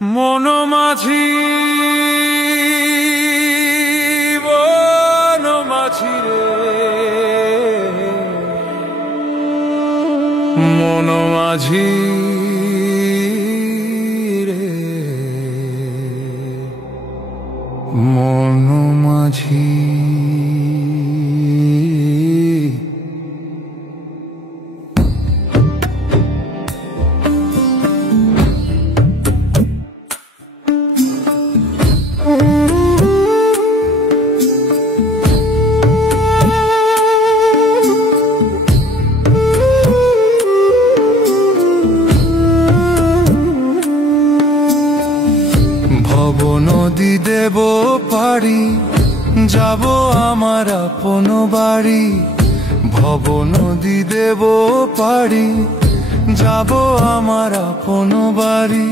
মন মাঝি বন মাঝি রে, মন মাঝি রে, মন মাঝি। ভব নদী দেব পারি, যাব আমার আপন বাড়ি। ভব নদী দেব পারি, যাব আমার আপন বাড়ি।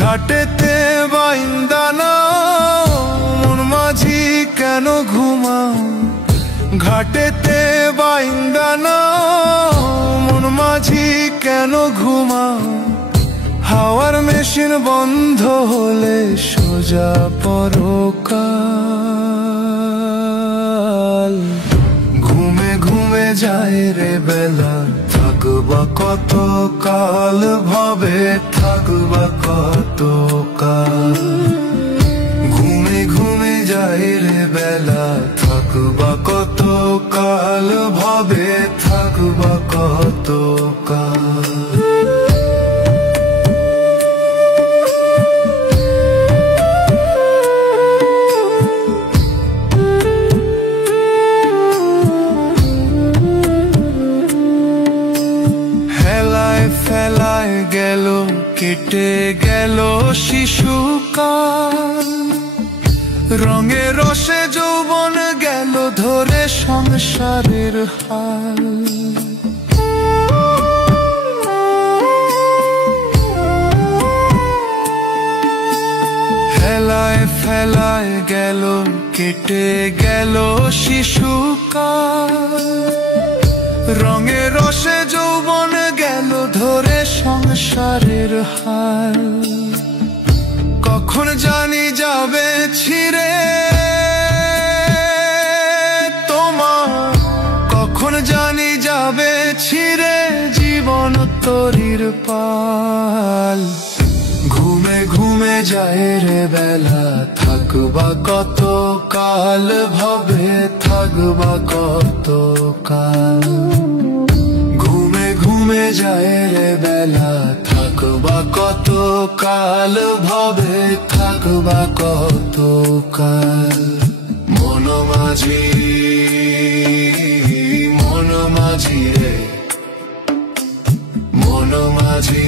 ঘাটেতে বাইন্দা নাও, মন মাঝি কেন ঘুমাও? ঘাটেতে বাইন্দা নাও, মন মাঝি কেন ঘুমাও? হাওয়ার মেশিন বন্ধ হলে সোজা পরকাল। ঘুমে ঘুমে যায় রে বেলা, থাকবা কত কাল ভবে, থাকবা কত কাল। ঘুমে ঘুমে যায় রে বেলা, থাকবা কত কাল ভবে, থাকবা কত কাল। ফেলায় গেল কেটে গেল শিশুকাল, রঙে রসে যৌবন গেল ধরে সংসারের হাল। ফেলায় ফেলায় গেল কেটে গেল শিশুকাল, রঙে রসে যৌবন গেল ধরে সংসারের হাল। কখন জানি যাবে ছিঁড়ে তোমার, কখন জানি যাবে ছিঁড়ে জীবন তরির পাল। ঘুমে ঘুমে যায় রে বেলা, থাকবা কত কাল ভবে, থাকবা কত কাল। ঘুমে ঘুমে যায় রে বেলা, থাকবা কত কাল ভবে, থাকবা কত কাল। মন মাঝি মন মাঝি রে, মন মাঝি।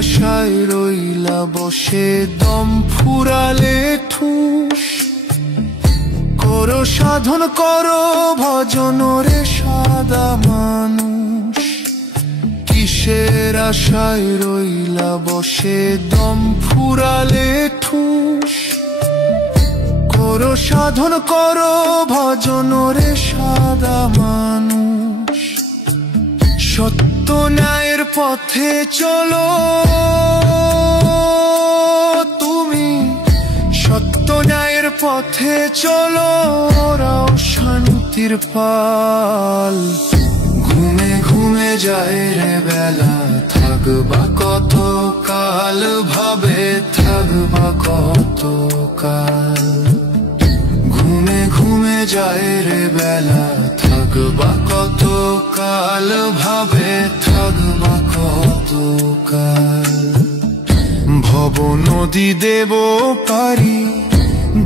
আশায় রইলা বসে দম ফুরালে ঠুস, করো সাধন করো ভজন রে সাদা মানুষ। কিসের আশায় রইলা বসে দম ফুরালে ঠুস, করো সাধন করো ভজন রে সাদা মানুষ। সত্য ন্যায়ের পথে চলো তুমি, সত্য ন্যায়ের পথে চলো, ওরাও শান্তির পাল। ঘুমে ঘুমে যায় রে বেলা, থাকবা কত কাল ভাবে, থাকবা কত কাল। ঘুমে ঘুমে যায় রে বেলা, থাকবা কত কাল ভাবে, থাকবা কত কাল। ভব নদী দেব পারি,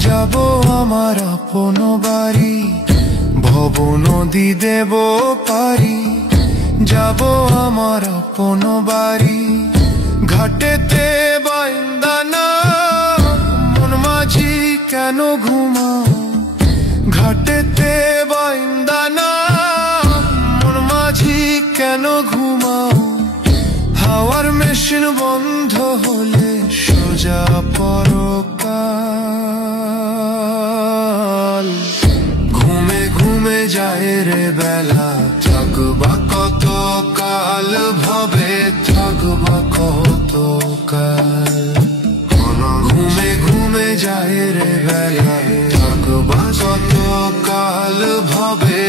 যাব আমার আপন বাড়ি। ভব নদী দেব পারি, যাব আমার আপন বাড়ি। ঘাটেতে বাইন্দা না, মন মাঝি কেন ঘুমাও? ঘাটেতে বাইন্দা না, মন মাঝি কেন ঘুমাও? হাওয়ার মেশিন বন্ধ হলে সোজা পরকাল। ঘুমে ঘুমে যায় রে বেলা, থাকবা কত কাল, ভবে থাকবা কত কাল। ঘুমে ঘুমে যায় রে বেলা, থাকবা কত কাল, ভবে